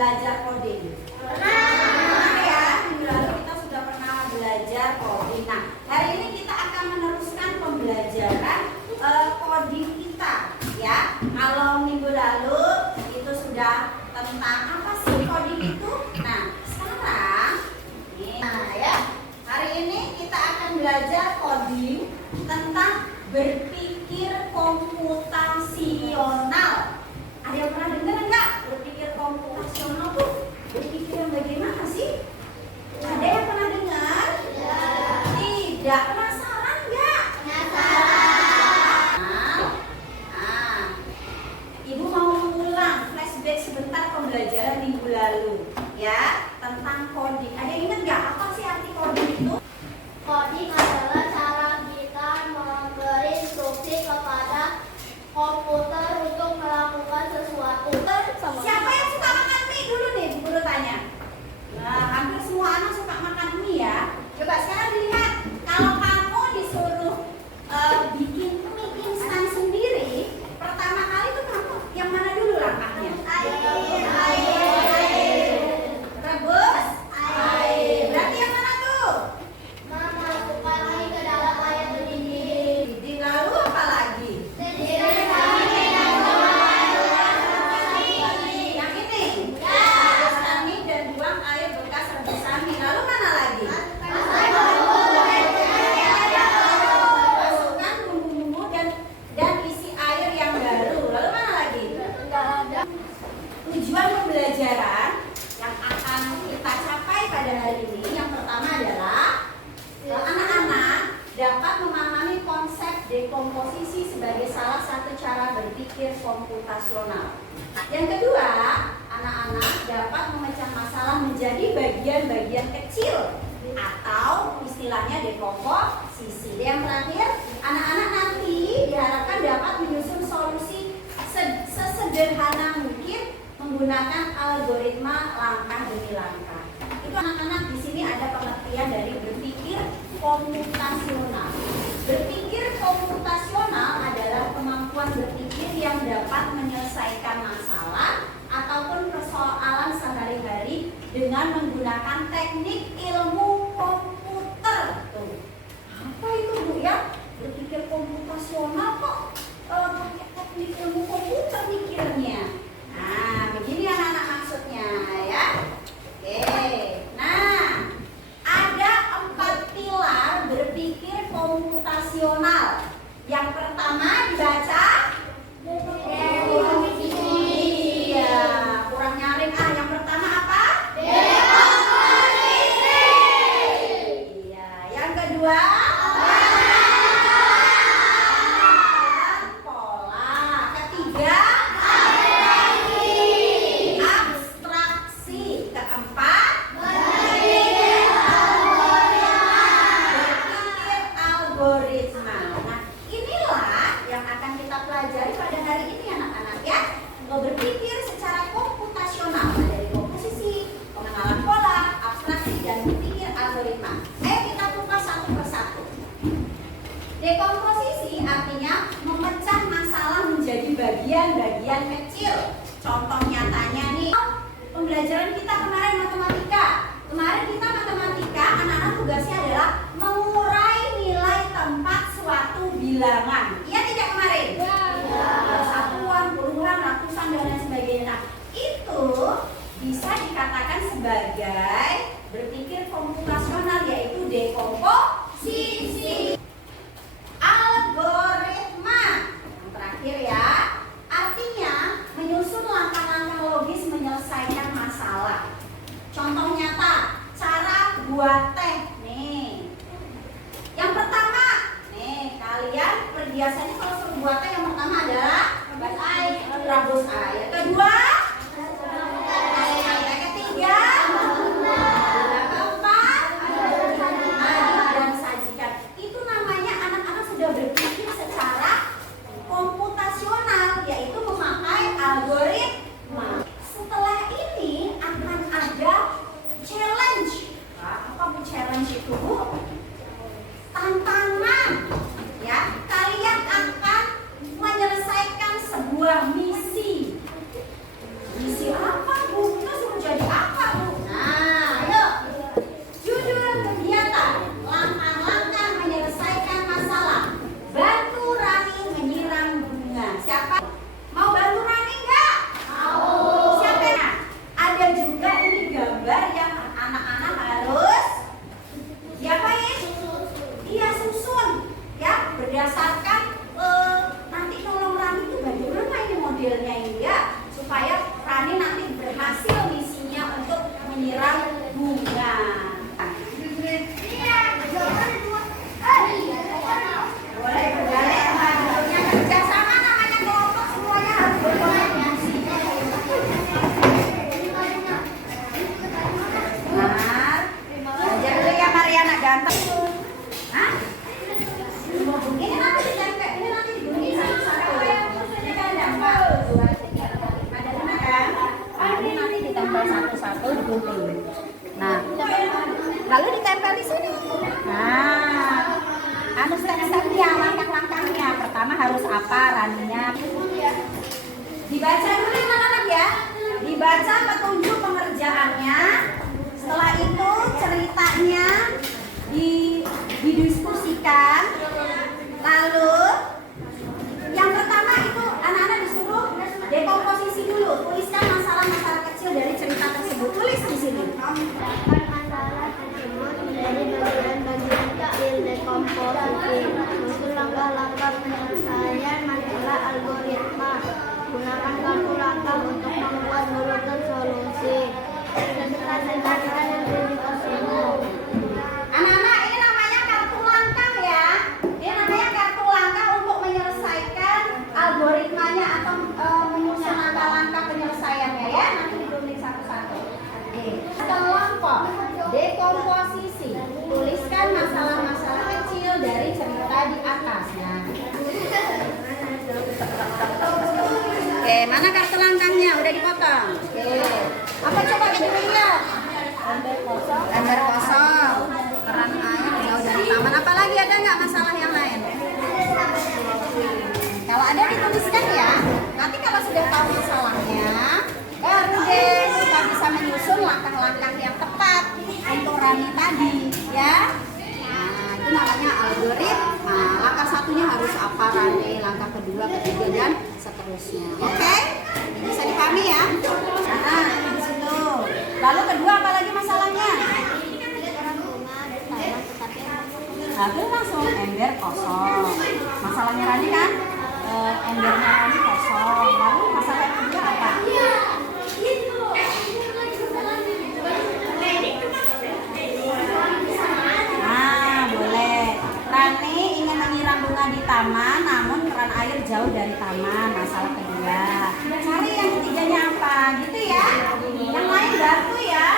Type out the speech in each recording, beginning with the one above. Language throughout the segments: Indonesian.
belajar coding? Pernah ya, minggu lalu kita sudah pernah belajar coding. Nah, hari ini kita akan meneruskan pembelajaran coding kita ya. Kalau minggu lalu itu sudah tentang apa sih coding itu? Nah, sekarang ya, hari ini kita akan belajar coding tentang berpikir komputasional. Ada yang pernah dengar enggak? Berpikir komputasional tuh berpikir yang bagaimana sih? Ada yang pernah dengar? Tidak. Penasaran enggak? Penasaran. Nah, Ibu mau mengulang flashback sebentar pembelajaran minggu lalu ya, tentang coding. Ada yang ingat enggak apa sih arti coding itu? Coding adalah cara kita memberi instruksi kepada komputer untuk melakukan sesuatu. Siapa yang suka makan mie dulu nih? Bu Guru tanya. Nah, hampir semua anak suka makan mie ya. Coba sekarang dilihat, kalau kamu disuruh bikin mie instan sendiri, pertama kali tuh kamu yang mana dulu langkahnya? Rebus air. Berarti yang mana tuh? Memasukkan mie ke dalam air mendidih. Lalu apa lagi? Yang ini? Rebuskan mie dan buang air bekas rebusan mie. Lalu mana lagi? Masukkan bumbu-bumbu dan isi air yang baru. Lalu mana lagi? Tujuan pembelajaran yang akan kita capai pada hari ini yang pertama adalah anak-anak dapat memahami konsep dekomposisi sebagai salah satu cara berpikir komputasional. Yang kedua, anak-anak dapat memecah masalah menjadi bagian-bagian kecil atau istilahnya dekomposisi. Yang terakhir, anak-anak nanti diharapkan dapat menyusun solusi sesederhana mungkin menggunakan algoritma langkah demi langkah. Itu anak-anak di sini ada pengertian dari berpikir komputasional. Berpikir komputasional adalah kemampuan berpikir yang dapat menyelesaikan masalah ataupun persoalan sehari-hari dengan menggunakan teknik ilmu komputer. Tuh. Apa itu Bu ya? Berpikir komputasional kok pakai teknik ilmu komputer mikirnya. Nah, begini anak-anak maksudnya ya. Oke. Nah, ada 4 pilar berpikir komputasional. Yang pertama dibaca iya, kurang nyaring yang pertama apa? Iya, yang kedua pola. Ketiga abstraksi. Keempat berpikir algoritma. Nah, inilah yang akan kita pelajari pada hari ini anak-anak ya. Berpikir secara komputasional dari komposisi, pengenalan pola, abstraksi, dan berpikir algoritma. Ayo kita kupas satu persatu. Dekomposisi artinya memecah masalah menjadi bagian-bagian kecil. Contoh nyatanya nih, pembelajaran kita kemarin matematika. Kemarin kita matematika, anak-anak tugasnya adalah mengurai nilai tempat suatu bilangan. Iya tidak kemarin? Satuan, puluhan, ratusan, dan lain sebagainya. Nah, itu bisa dikatakan sebagai berpikir komputasional, yaitu dekomposisi. Algoritma yang terakhir ya, artinya menyusun langkah-langkah logis menyelesaikan masalah. Contoh nyata, cara buat teh nih. Yang pertama nih, kalian perhiasan ditempel satu-satu digunting. Nah, lalu ditempel di sini. Nah, step-stepnya, langkah-langkahnya. Pertama harus apa, Raninya? Dibaca dulu anak-anak ya. Dibaca petunjuk pengerjaannya. Setelah itu ceritanya didiskusikan. Lalu yang pertama itu anak-anak disuruh dekomposisi dulu. Tuliskan masalah-masalah kecil dari cerita tersebut. Tulis di sini. Masalah tersebut menjadi bagian-bagian kecil dekomposisi. Susun langkah-langkah penyelesaian masalah algoritma. Gunakan kartu langkah untuk membuat urutan solusi. Presentasikan studi tersebut. Anak-anak, ini namanya kartu langkah ya. Ini namanya kartu langkah untuk menyelesaikan algoritmanya atau menyusun langkah-langkah penyelesaiannya ya. Nanti ditulis satu-satu. Kelompok dekomposisi. Tuliskan masalah-masalah kecil dari cerita di atasnya. Oke, mana kartu langkahnya? Udah dipotong. Oke. Apa coba kita lihat? Ember kosong. Keran air jauh dari taman. Apalagi ada nggak masalah yang lain? Kalau ada dituliskan ya. Nanti kalau sudah tahu masalahnya, baru deh kita bisa menyusun langkah-langkah yang tepat untuk Rani tadi, ya. Nah, itu namanya algoritma. Langkah satunya harus apa, Rani? Langkah kedua, ketiga dan seterusnya. Oke? Bisa dipahami ya? Nah, di situ. Lalu kedua apa lagi masalahnya? Lalu langsung ember kosong. Masalahnya Rani kan embernya Rani kosong. Lalu masalah yang kedua apa? Nah, boleh. Rani ingin menyiram bunga di taman, namun keran air jauh dari taman. Masalah kedua. Cari yang ketiganya apa? Gitu ya. Yang lain bantu ya.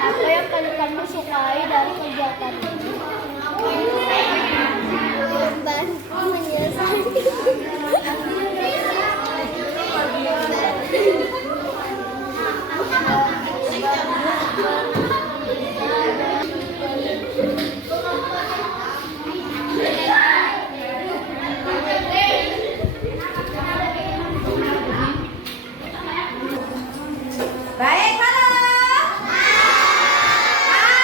Apa yang kamu sukai dari kegiatan ini? Membantu menyelesaikan. Baik, halo. Hai.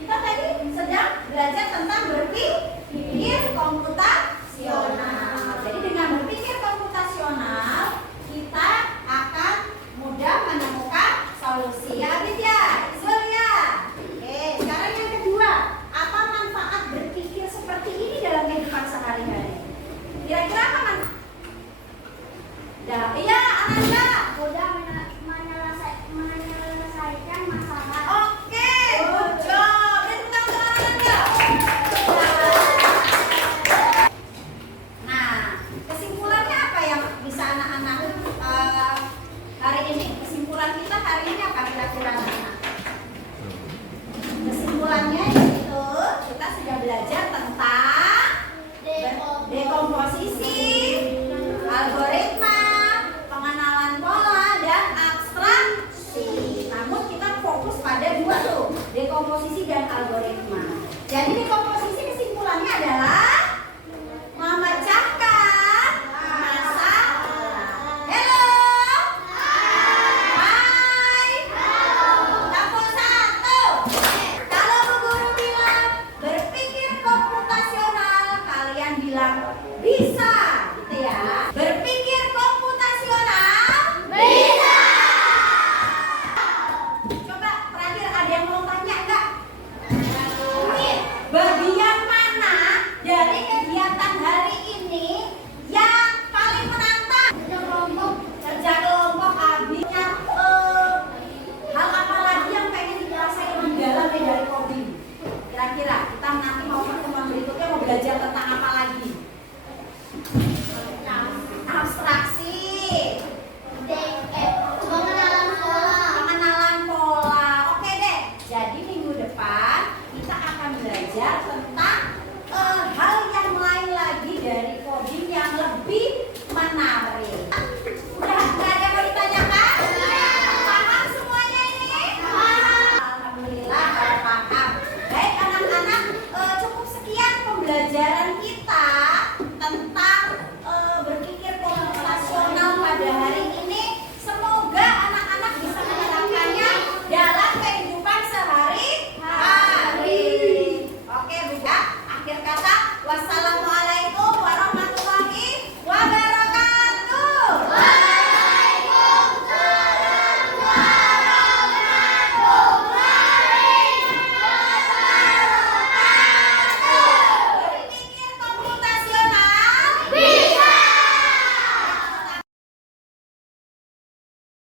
Kita tadi sedang belajar tentang berpikir komputasional. Jadi dengan berpikir komputasional kita akan mudah menemukan solusi. Ya, Adit ya? Betul ya? Oke, sekarang yang kedua, apa manfaat berpikir seperti ini dalam kehidupan sehari-hari? Kira-kira apa manfaat? Iya, Ananda. Mudah menyelesaikan masalah. Oke, good job. Beri tepuk tangan Ananda. Nah, kesimpulannya apa yang bisa anak-anak hari ini? Kesimpulan kita hari ini apa kira-kira anak-anak? Kesimpulannya itu kita sudah belajar tentang dekomposisi, algoritma, pengenalan pola, dan abstraksi. Namun kita fokus pada dua tuh, dekomposisi dan algoritma. Jadi dekomposisi kesimpulannya adalah